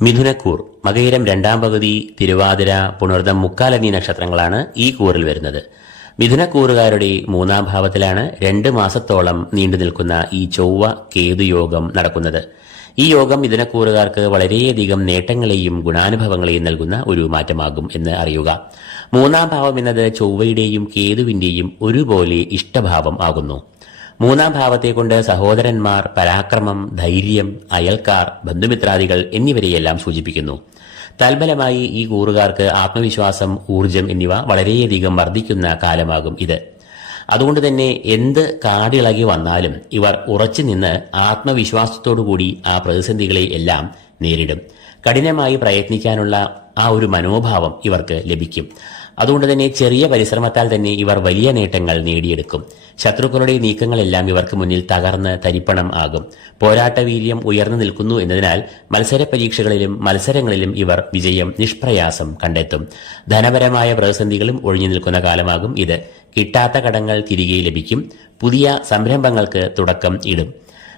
മിഥുനക്കൂർ മകയിരം രണ്ടാം പകുതി തിരുവാതിര പുണർദം മുക്കാലന്നീ നക്ഷത്രങ്ങളാണ് ഈ കൂറിൽ വരുന്നത്. മിഥുനക്കൂറുകാരുടെ മൂന്നാം ഭാവത്തിലാണ് രണ്ട് മാസത്തോളം നീണ്ടു നിൽക്കുന്ന ഈ ചൊവ്വ കേതു യോഗം നടക്കുന്നത്. ഈ യോഗം മിഥുനക്കൂറുകാർക്ക് വളരെയധികം നേട്ടങ്ങളെയും ഗുണാനുഭവങ്ങളെയും നൽകുന്ന ഒരു മാറ്റമാകും എന്ന് അറിയുക. മൂന്നാം ഭാവം എന്നത് ചൊവ്വയുടെയും കേതുവിന്റെയും ഒരുപോലെ ഇഷ്ടഭാവം ആകുന്നു. മൂന്നാം ഭാവത്തെ കൊണ്ട് സഹോദരന്മാർ പരാക്രമം ധൈര്യം അയൽക്കാർ ബന്ധുമിത്രാദികൾ എന്നിവരെയെല്ലാം സൂചിപ്പിക്കുന്നു. തൽബലമായി ഈ കൂറുകാർക്ക് ആത്മവിശ്വാസം ഊർജം എന്നിവ വളരെയധികം വർദ്ധിക്കുന്ന കാലമാകും ഇത്. അതുകൊണ്ട് തന്നെ എന്ത് കാടിളകി വന്നാലും ഇവർ ഉറച്ചു നിന്ന് ആത്മവിശ്വാസത്തോടുകൂടി ആ പ്രതിസന്ധികളെ എല്ലാം നേരിടും. കഠിനമായി പ്രയത്നിക്കാനുള്ള ആ ഒരു മനോഭാവം ഇവർക്ക് ലഭിക്കും. അതുകൊണ്ട് തന്നെ ചെറിയ പരിശ്രമത്താൽ തന്നെ ഇവർ വലിയ നേട്ടങ്ങൾ നേടിയെടുക്കും. ശത്രുക്കളുടെ നീക്കങ്ങളെല്ലാം ഇവർക്ക് മുന്നിൽ തകർന്ന് തരിപ്പണം ആകും. പോരാട്ടവീര്യം ഉയർന്നു നിൽക്കുന്നു എന്നതിനാൽ മത്സര പരീക്ഷകളിലും മത്സരങ്ങളിലും ഇവർ വിജയം നിഷ്പ്രയാസം കണ്ടെത്തും. ധനപരമായ പ്രതിസന്ധികളും ഒഴിഞ്ഞു നിൽക്കുന്ന കാലമാകും ഇത്. കിട്ടാത്ത കടങ്ങൾ തിരികെ ലഭിക്കും. പുതിയ സംരംഭങ്ങൾക്ക് തുടക്കം ഇടും.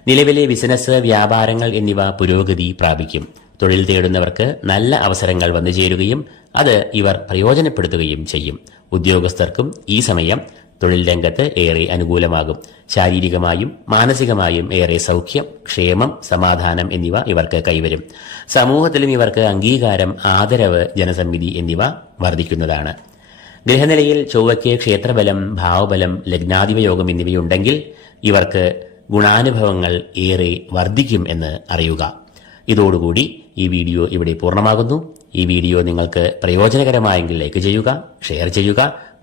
നിലവിലെ ബിസിനസ് വ്യാപാരങ്ങൾ എന്നിവ പുരോഗതി പ്രാപിക്കും. തൊഴിൽ തേടുന്നവർക്ക് നല്ല അവസരങ്ങൾ വന്നു ചേരുകയും അത് ഇവർ പ്രയോജനപ്പെടുത്തുകയും ചെയ്യും. ഉദ്യോഗസ്ഥർക്കും ഈ സമയം തൊഴിൽ രംഗത്ത് ഏറെ അനുകൂലമാകും. ശാരീരികമായും മാനസികമായും ഏറെ സൗഖ്യം ക്ഷേമം സമാധാനം എന്നിവ ഇവർക്ക് കൈവരും. സമൂഹത്തിലും ഇവർക്ക് അംഗീകാരം ആദരവ് ജനസമ്മിതി എന്നിവ വർദ്ധിക്കുന്നതാണ്. ഗ്രഹനിലയിൽ ചൊവ്വയ്ക്ക് ക്ഷേത്രബലം ഭാവബലം ലഗ്നാധിപയോഗം എന്നിവയുണ്ടെങ്കിൽ ഇവർക്ക് ഗുണാനുഭവങ്ങൾ ഏറെ വർദ്ധിക്കും എന്ന് അറിയുക. ഇതോടുകൂടി ഈ വീഡിയോ ഇവിടെ പൂർണമാകുന്നു. ഈ വീഡിയോ നിങ്ങൾക്ക് പ്രയോജനകരമായെങ്കിൽ ലൈക്ക് ചെയ്യുക ഷെയർ ചെയ്യുക